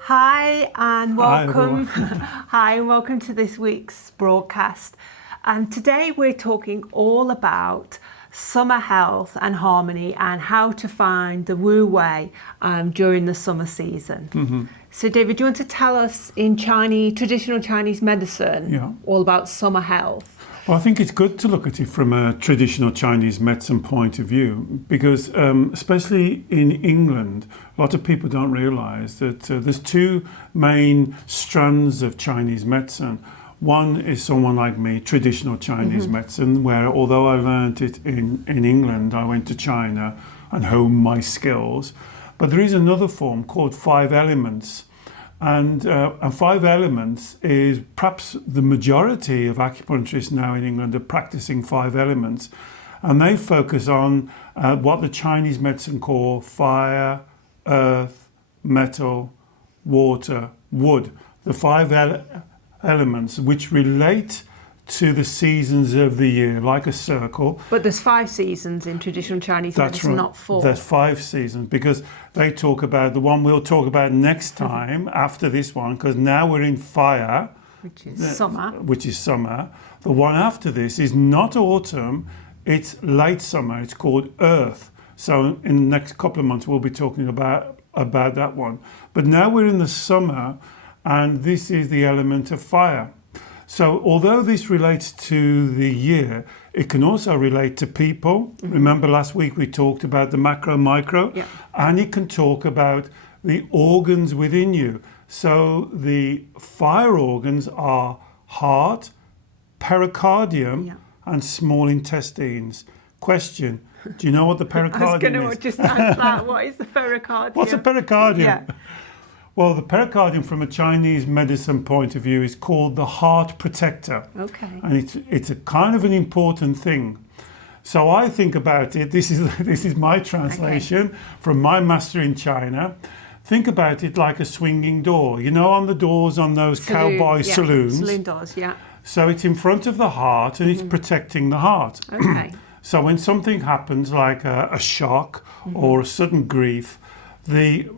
Hi and welcome. everyone. Hi and welcome to this week's broadcast. And today we're talking all about summer health and harmony and how to find the Wu Wei during the summer season. So David, do you want to tell us in traditional Chinese medicine Yeah. all about summer health? Well, I think it's good to look at it from a traditional Chinese medicine point of view because, especially in England, a lot of people don't realise that there's two main strands of Chinese medicine. One is someone like me, traditional Chinese medicine, where although I learned it in England, I went to China and honed my skills. But there is another form called Five Elements. And Five Elements is perhaps the majority of acupuncturists now in England are practicing Five Elements. And they focus on what the Chinese medicine call fire, earth, metal, water, wood. The five elements which relate to the seasons of the year, like a circle. But there's 5 seasons in traditional Chinese medicine, not 4. There's 5 seasons because they talk about the one we'll talk about next time after this one, because now we're in fire, Which is summer. which is summer. The one after this is not autumn, it's late summer. It's called earth. So in the next couple of months we'll be talking about that one. But now we're in the summer, and this is the element of fire. So although this relates to the year, it can also relate to people. Remember last week we talked about the macro, micro, and it can talk about the organs within you. So the fire organs are heart, pericardium, and small intestines. Question, do you know what the pericardium I was going to just ask that. What is the pericardium? What's a pericardium? Yeah. Well, the pericardium from a Chinese medicine point of view is called the heart protector. Okay. And it's a kind of an important thing. So I think about it, this is my translation from my master in China. Think about it like a swinging door. You know, on the doors on those cowboy saloons. Saloon doors, yeah. So it's in front of the heart and it's protecting the heart. Okay. So when something happens like a shock or a sudden grief, the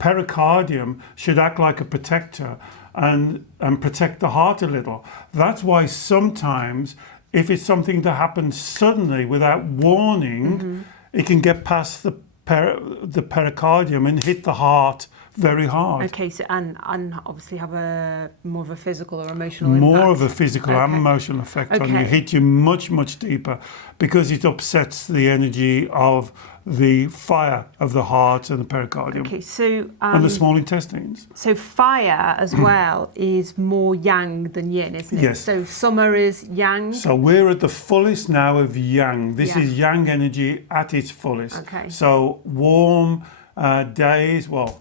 pericardium should act like a protector and protect the heart a little. That's why sometimes if it's something that happens suddenly without warning, it can get past the pericardium and hit the heart very hard. Okay, so and obviously have a more of a physical or emotional impact. More of a physical and emotional effect on you, hit you much, much deeper because it upsets the energy of the fire of the heart and the pericardium. Okay, so and the small intestines. So fire as well is more yang than yin, isn't it? Yes. So summer is yang. So we're at the fullest now of yang. This is yang energy at its fullest. Okay. So warm days, well,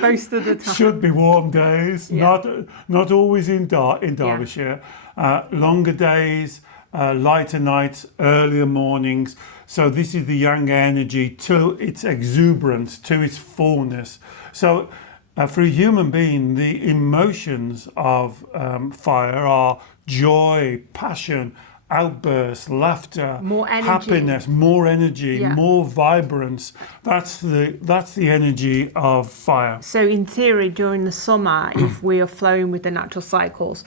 most of the time. should be warm days, not always in Derbyshire. Longer days, lighter nights, earlier mornings. So this is the yang energy to its exuberance, to its fullness. So for a human being, the emotions of fire are joy, passion, outbursts, laughter, More energy. happiness, more energy, more vibrance. That's the energy of fire. So in theory, during the summer, if we are flowing with the natural cycles,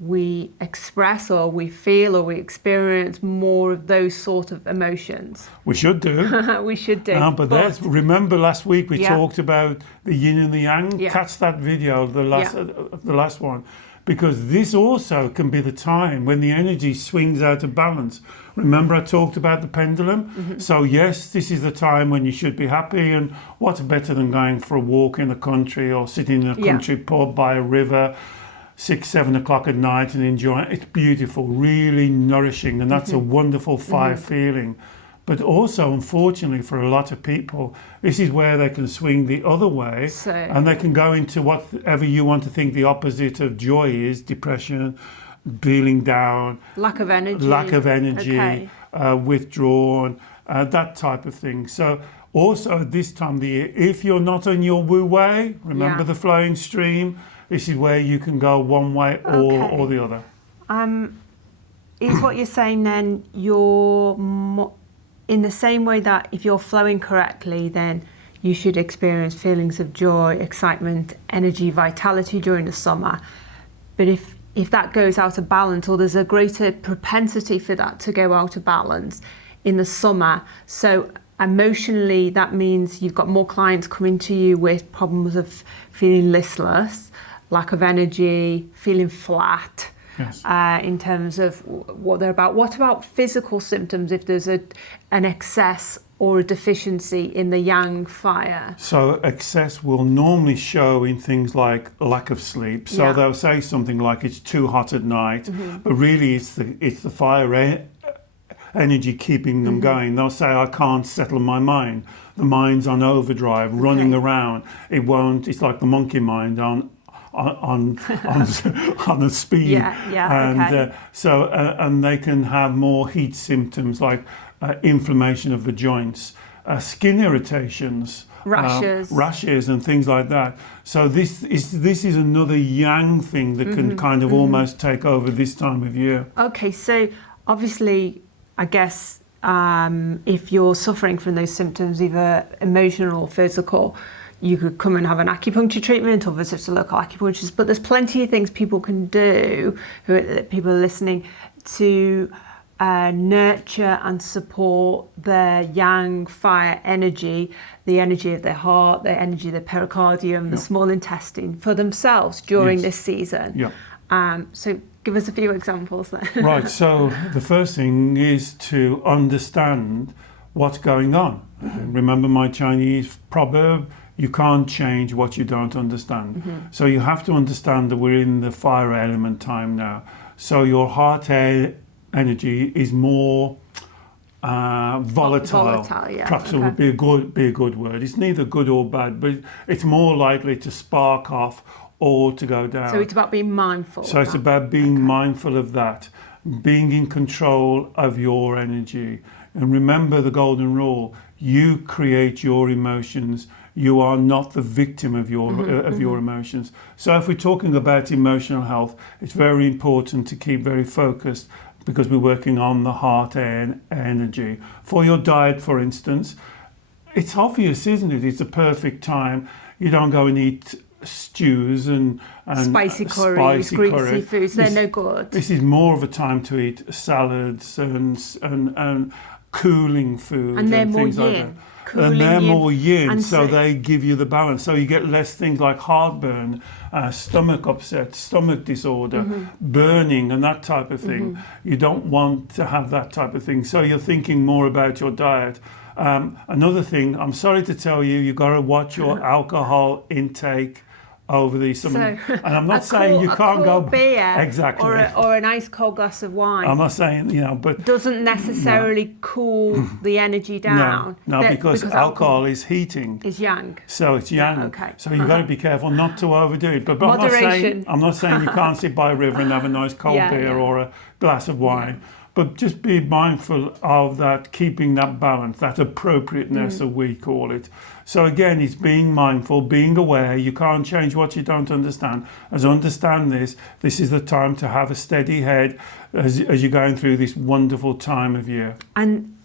we express or we feel or we experience more of those sort of emotions. We should do. We should do. But remember last week we talked about the yin and the yang. Yeah. Catch that video, the last one, because this also can be the time when the energy swings out of balance. Remember I talked about the pendulum? So yes, this is the time when you should be happy, and what's better than going for a walk in the country or sitting in a country pub by a river 6-7 o'clock at night and enjoying it. It's beautiful, really nourishing, and that's a wonderful fire feeling. But also, unfortunately, for a lot of people, this is where they can swing the other way, and they can go into whatever you want to think the opposite of joy is: depression, feeling down, lack of energy, withdrawn, that type of thing. So also at this time of the year, if you're not on your Wu Wei, remember the flowing stream, this is where you can go one way or the other. Is what you're saying then, you're in the same way that if you're flowing correctly, then you should experience feelings of joy, excitement, energy, vitality during the summer. But if that goes out of balance, or there's a greater propensity for that to go out of balance in the summer, so emotionally that means you've got more clients coming to you with problems of feeling listless, lack of energy, feeling flat. Yes. In terms of what they're about. What about physical symptoms if there's an excess or a deficiency in the yang fire? So excess will normally show in things like lack of sleep. So they'll say something like it's too hot at night, but really it's the fire energy keeping them going. They'll say, I can't settle my mind. The mind's on overdrive, running around. It won't. It's like the monkey mind on the speed. And and they can have more heat symptoms like inflammation of the joints, skin irritations, rashes and things like that. So this is another yang thing that can kind of almost take over this time of year. Okay, so obviously I guess if you're suffering from those symptoms, either emotional or physical, you could come and have an acupuncture treatment or visit a local acupuncturist. But there's plenty of things people can do, people are listening, to nurture and support their yang fire energy, the energy of their heart, the energy of the pericardium, the small intestine for themselves during this season. So give us a few examples then. Right, so the first thing is to understand what's going on. Remember my Chinese proverb, you can't change what you don't understand. So you have to understand that we're in the fire element time now. So your heart energy is more volatile. Perhaps it would be a good word. It's neither good or bad, but it's more likely to spark off or to go down. So it's about being mindful. So it's about being mindful of that, being in control of your energy. And remember the golden rule, you create your emotions. You are not the victim of your your emotions. So if we're talking about emotional health, it's very important to keep very focused because we're working on the heart energy. For your diet, for instance, it's obvious, isn't it? It's the perfect time. You don't go and eat stews and spicy curries, greasy foods. They're no good. This is more of a time to eat salads and cooling food and things like that. And they're more yin, so they give you the balance. So you get less things like heartburn, stomach upset, stomach disorder, burning, and that type of thing. You don't want to have that type of thing. So you're thinking more about your diet. Another thing, I'm sorry to tell you, you've got to watch your alcohol intake over the summer. So, and I'm not saying you can't go beer exactly or a nice cold glass of wine. I'm not saying, but doesn't necessarily cool the energy down. No, because alcohol is heating. Is yang. So it's yang. Yeah, okay. So you've got to be careful not to overdo it. But moderation. I'm not saying you can't sit by a river and have a nice cold beer or a glass of wine. But just be mindful of that, keeping that balance, that appropriateness, as we call it. So again, it's being mindful, being aware. You can't change what you don't understand. As understand this is the time to have a steady head as you're going through this wonderful time of year. And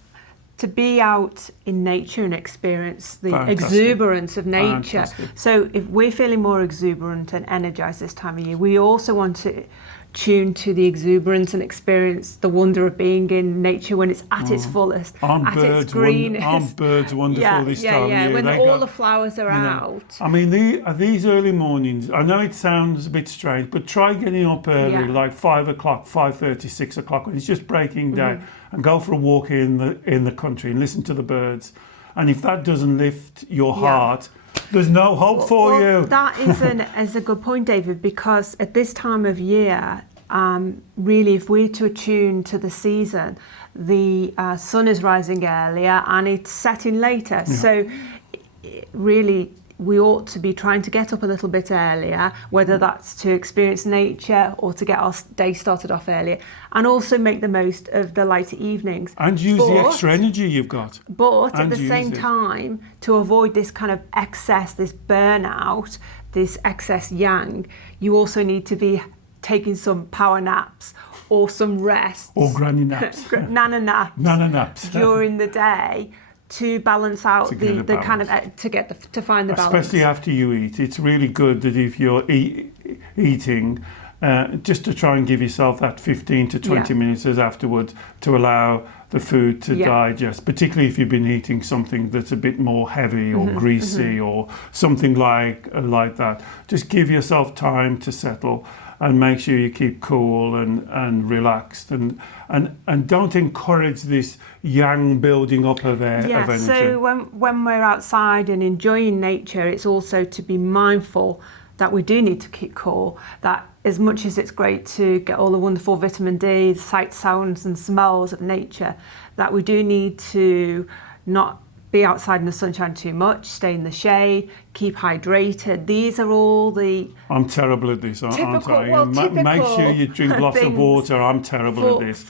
to be out in nature and experience the Fantastic. Exuberance of nature. Fantastic. So if we're feeling more exuberant and energized this time of year, we also want to tune to the exuberance and experience the wonder of being in nature when it's at its fullest, its greenest. Aren't birds wonderful this time of year? When all the flowers are out. I mean, these early mornings, I know it sounds a bit strange, but try getting up early, like 5 o'clock, 5:30, 6 o'clock, when it's just breaking day, and go for a walk in the country and listen to the birds. And if that doesn't lift your heart, there's no hope for you. That is a good point, David, because at this time of year, really, if we're to attune to the season, the sun is rising earlier and it's setting later. Yeah. So really, we ought to be trying to get up a little bit earlier, whether that's to experience nature or to get our day started off earlier, and also make the most of the lighter evenings. And use the extra energy you've got. But at the same time, to avoid this kind of excess, this burnout, this excess yang, you also need to be taking some power naps or some rest. Or granny naps. Nana naps. Nana naps. During the day, to balance out To get the a kind of to find the balance. Especially after you eat, it's really good that if you're eating, just to try and give yourself that 15 to 20 minutes as afterwards to allow the food to digest, particularly if you've been eating something that's a bit more heavy or greasy or something like that. Just give yourself time to settle and make sure you keep cool and relaxed and don't encourage this yang building up of energy. So when we're outside and enjoying nature, it's also to be mindful that we do need to keep cool, that as much as it's great to get all the wonderful vitamin D, the sights, sounds and smells of nature, that we do need to not be outside in the sunshine too much, stay in the shade, keep hydrated. These are all the... I'm terrible at this, aren't I? Well, make sure you drink lots of water. I'm terrible at this.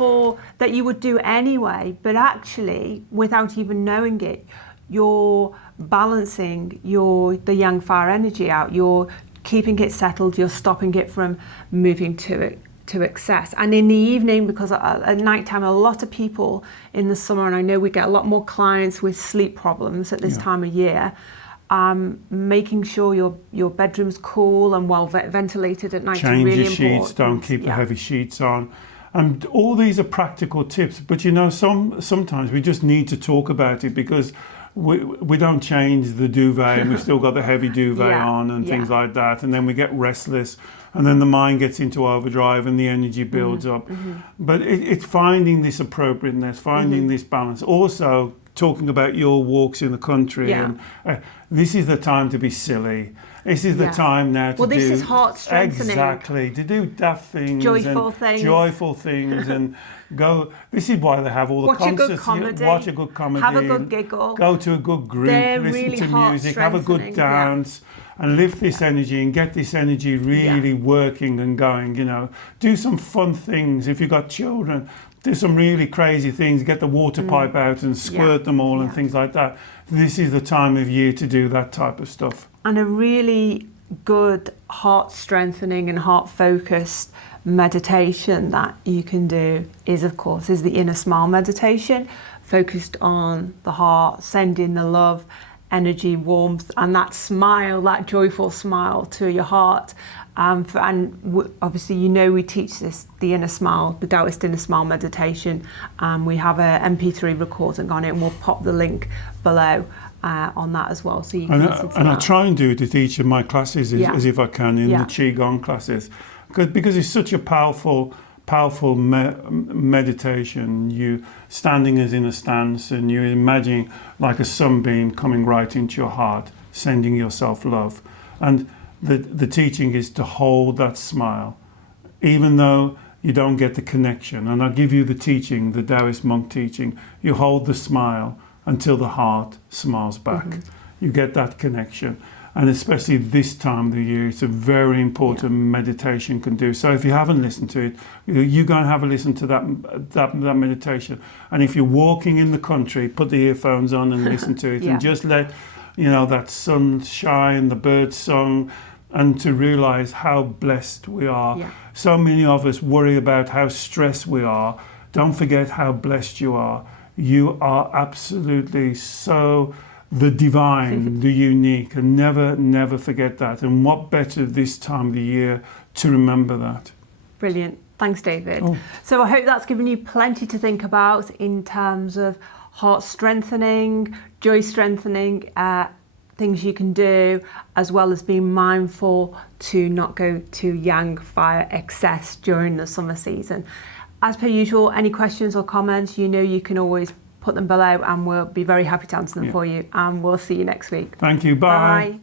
That you would do anyway, but actually, without even knowing it, you're balancing the yang fire energy out. You're keeping it settled. You're stopping it from moving to excess. And in the evening, because at night time, a lot of people in the summer, and I know we get a lot more clients with sleep problems at this time of year, making sure your bedroom's cool and well ventilated at night is really important. Change your sheets, don't keep the heavy sheets on. And all these are practical tips, but you know, sometimes we just need to talk about it because we don't change the duvet and we've still got the heavy duvet on and things like that, and then we get restless and then the mind gets into overdrive and the energy builds up. But it's finding this appropriateness, finding this balance. Also talking about your walks in the country, and this is the time to be silly. This is the time now to do... Well, this is heart strengthening. Exactly, to do daft things. Joyful things. And go... This is why they have all the Watch concerts. Watch a good comedy. Have a good giggle. Go to a good group, listen to music, have a good dance, and lift this energy and get this energy really working and going, you know. Do some fun things. If you've got children, do some really crazy things. Get the water pipe out and squirt them all and things like that. This is the time of year to do that type of stuff. And a really good heart strengthening and heart focused meditation that you can do is the inner smile meditation, focused on the heart, sending the love, energy, warmth, and that smile, that joyful smile to your heart. Obviously, you know, we teach this, the inner smile, the Taoist inner smile meditation. We have a MP3 recording on it, and we'll pop the link below on that as well, so you can listen to that. I try and do it at each of my classes as if I can in the Qigong classes, because it's such a powerful meditation. You standing as in a stance and you're imagining like a sunbeam coming right into your heart, sending yourself love. And the teaching is to hold that smile, even though you don't get the connection. And I'll give you the teaching, the Taoist monk teaching. You hold the smile until the heart smiles back. You get that connection. And especially this time of the year, it's a very important meditation can do. So if you haven't listened to it, you go and have a listen to that meditation. And if you're walking in the country, put the earphones on and listen to it and just let, you know, that sunshine, the birds song, and to realize how blessed we are. So many of us worry about how stressed we are. Don't forget how blessed you are. You are absolutely so the divine, the unique, and never forget that. And what better this time of the year to remember that. Brilliant. Thanks, David. So I hope that's given you plenty to think about in terms of heart strengthening, joy strengthening, things you can do, as well as being mindful to not go to yang fire excess during the summer season. As per usual, any questions or comments, you know you can always put them below and we'll be very happy to answer them for you. And we'll see you next week. Thank you. Bye. Bye.